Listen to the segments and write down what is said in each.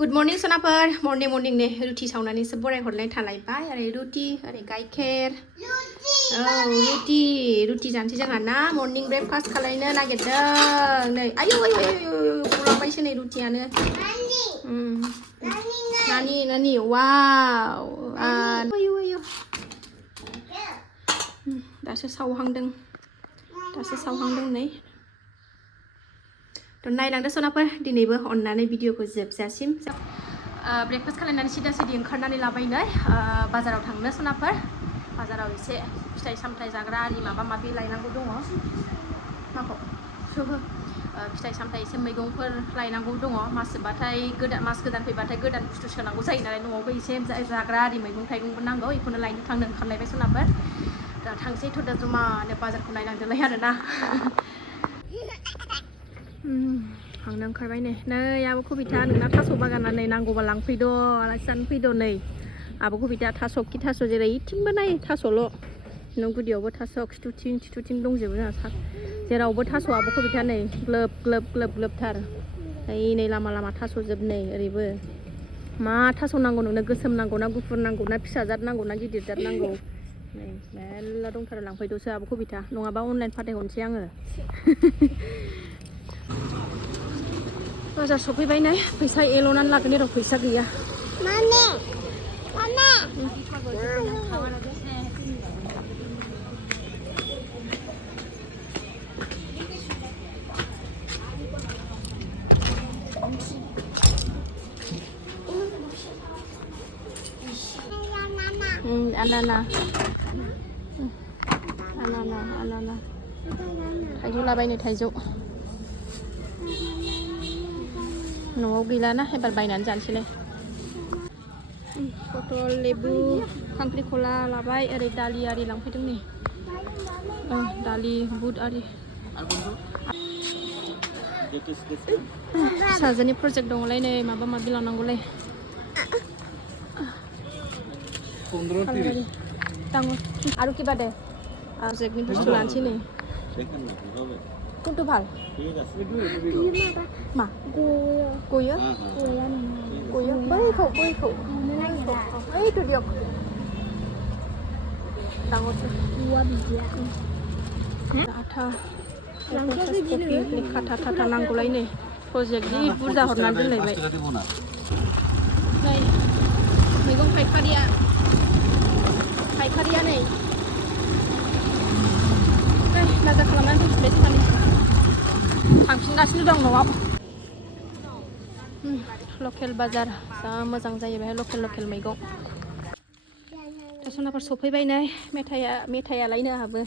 Good morning sonaper morning nih ruti saunani seborang hordlain थालायबाय आरो रुटि आरो गाइखेर रुटि जानोसै जोंहा ना मर्निं ब्रेकफास्ट खालायनो नागिरदों नै आयौ गलांबायसो नै रुटियानो नानि वाव आयौ दासो सावहांदों नै थ' नायलांदो सनाफोर दिनैबो अननानै भिडिअखौ जोबजासिम ब्रेकफास्ट खालायनानै सिदा ओंखारनानै लाबाय नै बाजाराव थांनो सनाफोर बाजाराव एसे फिथाइ सामथाइ जाग्रा आरि माबा माबि लायनांगौ दङ माखौ फिथाइ सामथाइ एसे मैगंफोर लायनांगौ दङ मास गोदान फैबाथाय गोदान बुस्थु सोनांगौ जायो नालाय न'आवबो एसे जाग्रा आरि मैगं थाइगंबो नांगौ बेखौनो लायनो थांनो ओंखारलायबाय सनाफोर दा थांसै थ' दा जमानो बाजारखौ नायलांदोलाय आरोना हांनो ओंखारबाय नै आब' कबिता नोंना थास' बागाना नै नांगौबा लांफैद' आलासि जानो फैद' नै आब' कबिता थास' जेरै इथिंबो नाय थास'ल' न' गुदियावबो थास' खिथुथिं दंजोबो जोंहा जेरावबो थास' आब' कबिता नै ग्लोब-ग्लोब-ग्लोब-ग्लोबथार नै लामा थास'जोब नै ओरैबो मा थास' नांगौ नोंनो गोसोम नांगौ ना गुफुर नांगौ ना फिसा जाद नांगौ ना गिदिर जाद नांगौ नै मेरला दंथारो लांफैदोसो आब' कबिता नङाबा अनलाइन फाथायहरनोसै आङो बाजार सफैबाय नै फैसा एल'नानै लागोन र' फैसा गैया आनाना थाइजौ लाबाय नै थाइजौ न'आव गैलाना एबार बायनानै जानोसैलाय पटल लेबु खांख्रिखला लाबाय ओरै दालि आरि लांफैदों नै दालि बुट आरि फिसाजोनि प्रजेक्ट दङलाय नै माबा माबि लानांगौलाय আৰু কিবা দে প্ৰজেক্টनि বস্তু লানছি नै কোনটো ভাল মা গয়ো बैखौ এইটো দিয়ক ডাঙৰটো आथा लेखा थाथा नांगौलाय नै प्रजेक्टनि बुरजा हरनानै दोनलायबाय नै मैगं फायखारिया नै बाजार खालामनानै फैफिनबाय सानै थांफिनगासिनो दं न'आव लकेल बाजार जा मोजां जायो बेहाय लकेल मैगं सनाफोर सफैबाय नै मेथायालायनो आहाबो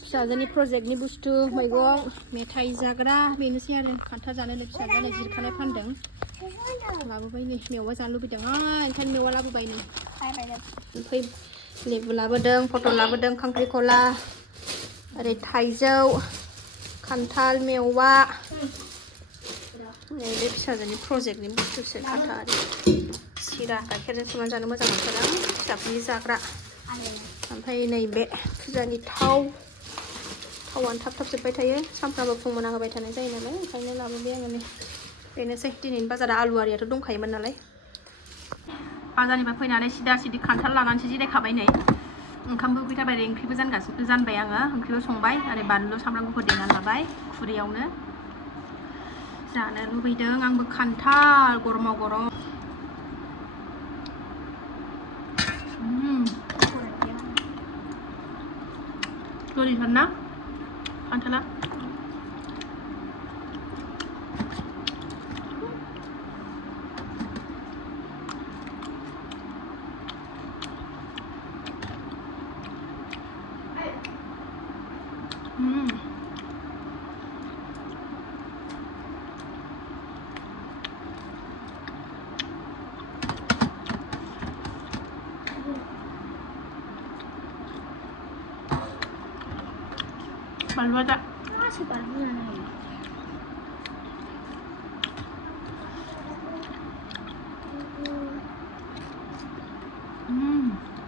फिसाजोनि प्रजेक्टनि बुस्थु मैगं मेथाइ जाग्रा बेनोसै आरो खान्थाल जानो फिसाजोनो जिरखानाय फानदों लाबोबाय नै मेवा जानो लुबैदों ओंखायनो मेवा लाबोबाय नै लेबु लाबोदों पटल लाबोदों खांख्रिखला ओरै थाइजौ खान्थाल मेवा नै बे फिसाजोनि प्रजेक्टनि बुस्थुसो खाथा आरि सिरा गाइखेरजों संनानै जानो मोजां मोनथारो आं फिसाफोरनि जाग्रा ओमफ्राय नैबे फुजानि थावानो थाब जोबबाय थायो सानफ्रामबो फुं मोना होबाय थानाय जायो नालाय ओंखायनो लाबोबाय आङो नै बेनोसै दिनैनि बाजारा आलु आरियाथ' दंखायोमोन नालाय बाजारनिफ्राय फैनानै सिदा खान्थाल लानानैसो जिरायखाबाय नै ओंखामबो उखैथारबाय ओंख्रिबो जानबाय आङो ओंख्रिबो संबाय आरो बानलु सामब्राम गुफुर देनानै लाबाय खुरैयावनो जानो लुबैदों आंबो खान्थाल गरमाव गरम गोदैथार ना खान्थाला baru ada masih baru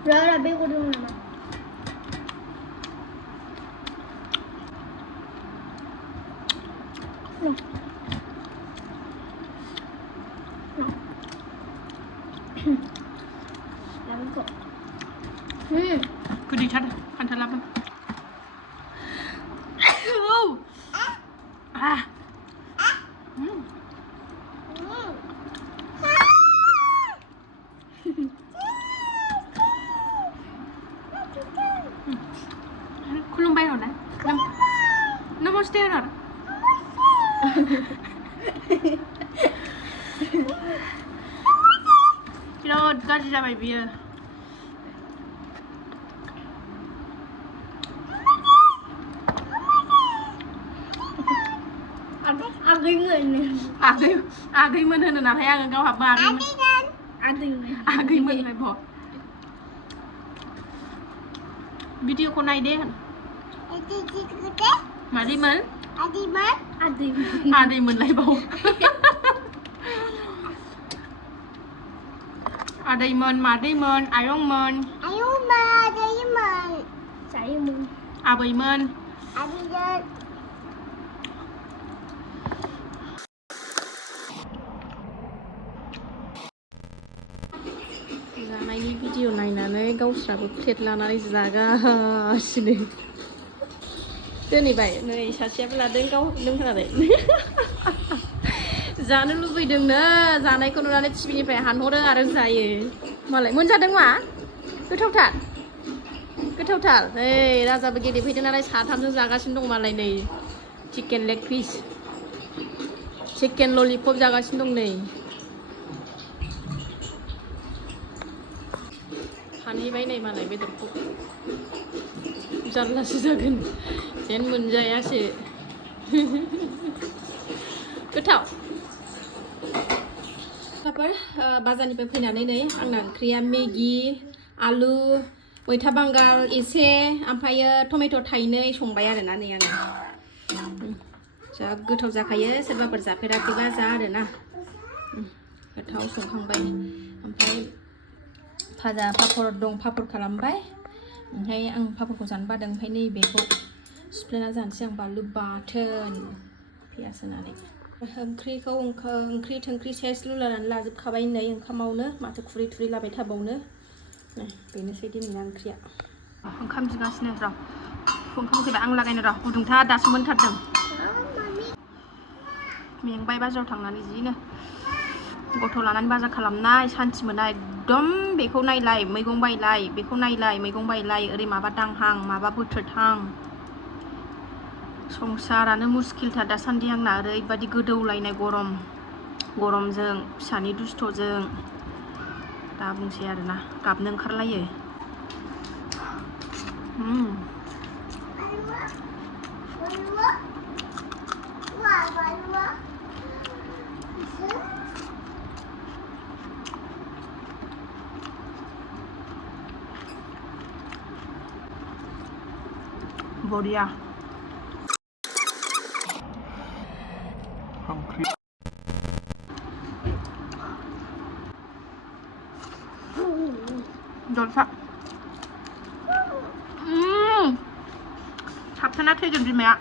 berapa lebih kurang Làm cột. Cứ đi chắt ăn thật lắm. À. खुलुमबाय हरना नमस्ते हर बिराद गाज्रि जाबाय बियो आगैमोन होनो नालाय आङो गावहाबो आगैमोन होनलाय भ भिडिअखौ नायदे मादैमोन आदैमोनलायबाव आदैमोन मादैमोन आयंमोन आबैमोन जानायनि भिडिअ नायनानै गावस्राबो प्लेट लानानै जागासिनो दोनैबाय नै सासेयाबो लादों गाव लोंहोनानै जानो लुबैदोंनो जानायखौ नुनानै टिभिनिफ्राय हानहरो आरो जायो मालाय मोनजादों मा गोथावथार नै राजाबो गेलेफैदों नालाय साथामजों जागासिनो दं मालाय नै chicken leg piece chicken lollipop जागासिनो दं नै हानहैबाय नै मालाय बेदरखौ जारलासो जागोन जेन मोनजायासो गोथाव बाजारनिफ्राय फैनानै नै आंना ओंख्रिया मेगि आलु मैथा बांगाल एसे ओमफ्रायो टमेट' थाइनै संबाय आरोना नै आङो जा गोथाव जाखायो सोरबाफोर जाफेराखैबा जा आरोना गोथाव संखांबाय ओमफ्राय भाजा पापर दं पापर खालामबाय ओमफ्राय आं पापरखौ जानो बादों ओमफ्राय नैबेखौ सिफ्लेना जानोसै आं बानलु बाथोन पियास होनानै ओंख्रिखौ ओंख्रि थोंख्रि सेस लुलानानै लाजोबखाबाय नै ओंखामावनो माथो खुरै थुरै लाबाय थाबावनो बेनोसै दिनैना ओंख्रिया ओंखाम बिगासिनो र' ओंखाम उखैबाय आं लागायनो र' गुदुंथार दासो मोनथारदों मेंबाय बाजाराव थांनानै जिनो गथ' लानानै बाजार खालामनाय सान्थि मोना एकदम बेखौ नायलाय मैगं बायलाय बेखौ नायलाय मैगं बायलाय ओरै माबा दांहां माबा बोथोरथां संसारानो मुस्किलथार दासान्दि आंना ओरैबायदि गोदौलायनाय गरमजों फिसानि दुस्थ'जों दा बुंसै आरोना गाबनो ओंखारलायो बरिया दरसा थाबथाना थैगोन बिमाया